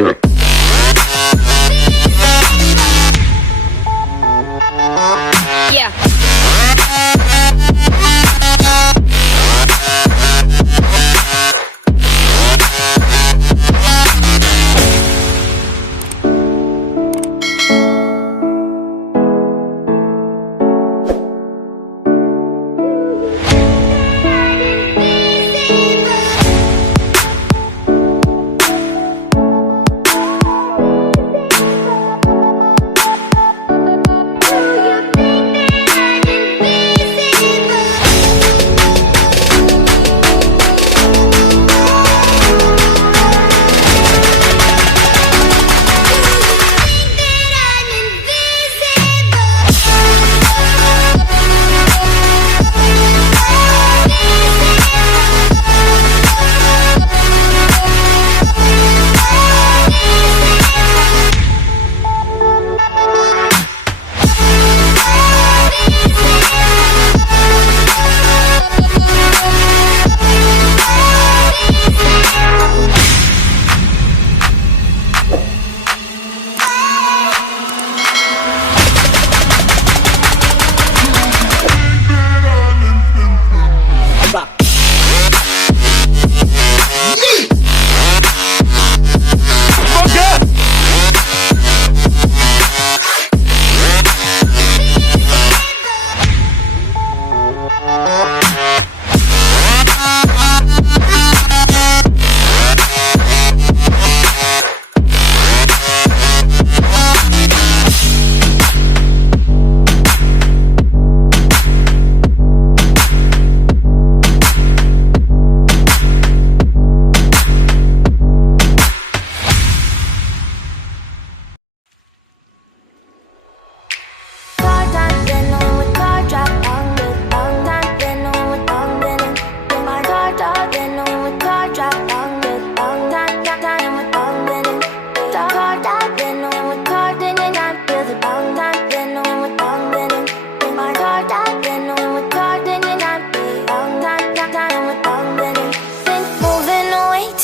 Yeah.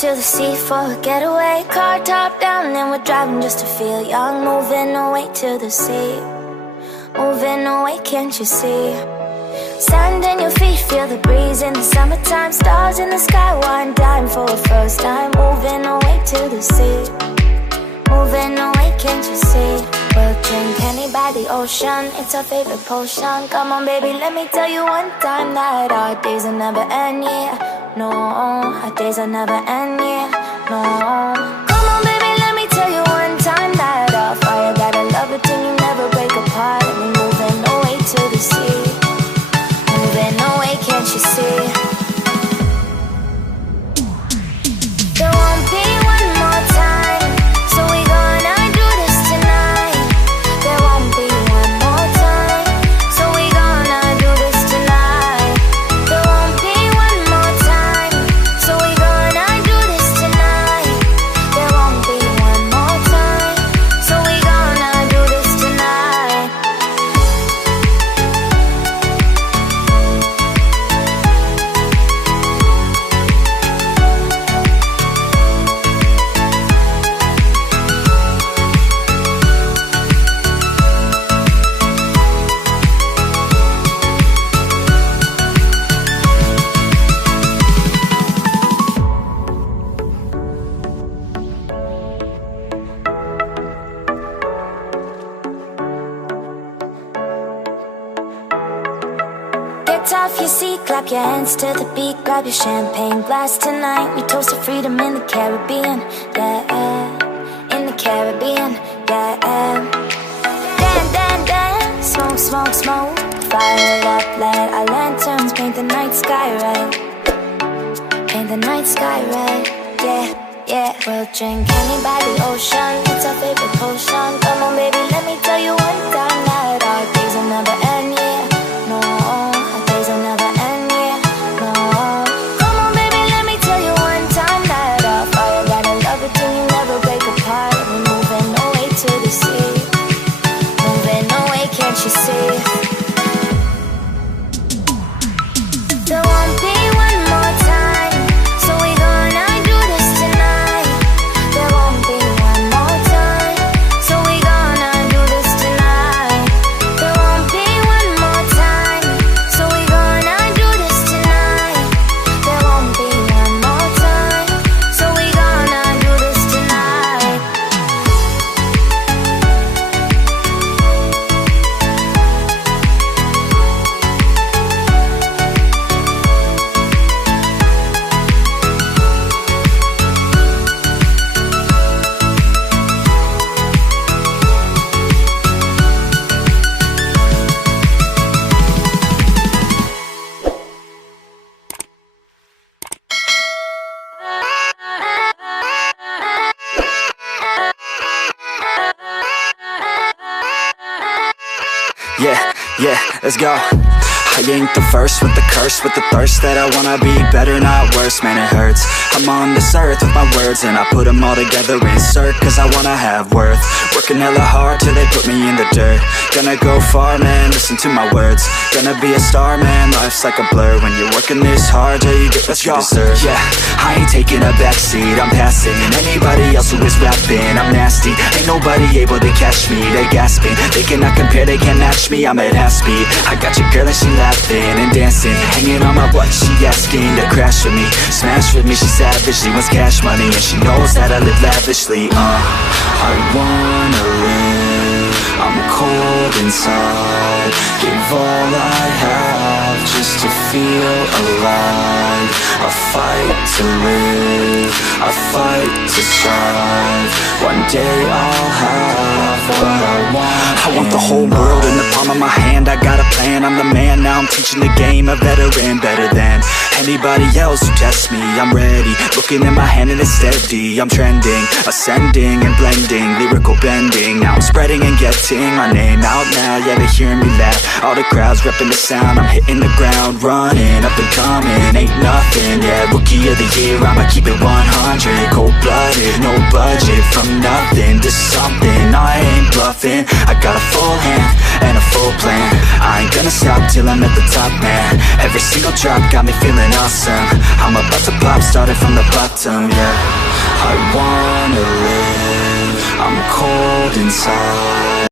to the sea for a getaway. Car top down and we're driving just to feel young. Moving away to the sea, moving away, can't you see? Sand in your feet, feel the breeze in the summertime. Stars in the sky, one dime for a first time. Moving away to the sea, moving away, can't you see? We'll drink honey by the ocean, it's our favorite potion. Come on baby, let me tell you one time that our days will never end, yeah. No, our days will never end, yeah. No. Come on baby, let me tell you one time that our fire got a love it till you never break apart. And we're moving away to the sea, moving away, can't you see? There won't be one more time, so we gonna do this tonight. There won't be one more time, so we gonna do this tonight. There won't be one more time, so we gonna do this tonight. There won't be one more time, so we gonna do this tonight. Get off your seat, clap your hands to the beat. Grab your champagne glass tonight. We toast to freedom in the Caribbean, yeah. In the Caribbean, yeah. Dance, dance, dance, smoke, smoke, smoke. Fire it up, let our lanterns paint the night sky red. Paint the night sky red, yeah, yeah. We'll drink honey by the ocean, it's our favorite potion. Come on baby, let me tell you one time that our days will never end, yeah. No, our days will never end, yeah. No. Come on baby, let me tell you one time that our fire got a love it till you never break apart. And we're moving away to the sea, moving away, can't you see? There won't be one more time, so we gonna do this tonight. There won't be one yeah, let's go. I ain't the first with the curse, with the thirst that I wanna be better, not worse, man it hurts. I'm on this earth with my words and I put them all together, insert, cause I wanna have worth. Working hella hard till they put me in the dirt. Gonna go far, man, listen to my words. Gonna be a star, man, life's like a blur. When you're working this hard till you get what you deserve. Yeah, I ain't taking a backseat, I'm passing anybody else who is rapping. I'm nasty, ain't nobody able to catch me. They gasping, they cannot compare, they can't match me. I'm at half speed, I got your girl and she laughing and dancing, hanging on my butt, she asking to crash with me, smash with me, she savage, she wants cash money, and she knows that I live lavishly. I wanna live, I'm cold inside, give all I have just to feel alive. I fight to live, I fight to strive, one day I'll have what I want. I want the whole world in the palm of my hand, I got a plan, I'm the man, now I'm teaching the game, a veteran, better than anybody else who tests me. I'm ready, looking in my hand and it's steady. I'm trending, ascending and blending, lyrical bending. Now I'm spreading and getting my name out now. Yeah, they hearing me laugh, all the crowds repping the sound. I'm hitting the ground, running, up and coming, ain't nothing. Yeah, rookie of the year, I'ma keep it 100. Cold-blooded, no budget, from nothing to something. I ain't bluffing, I got a full hand and a full plan. I ain't gonna stop till I'm at the top, man. Every single drop got me feeling awesome. I'm about to pop, started from the bottom, yeah. I wanna live, I'm cold inside.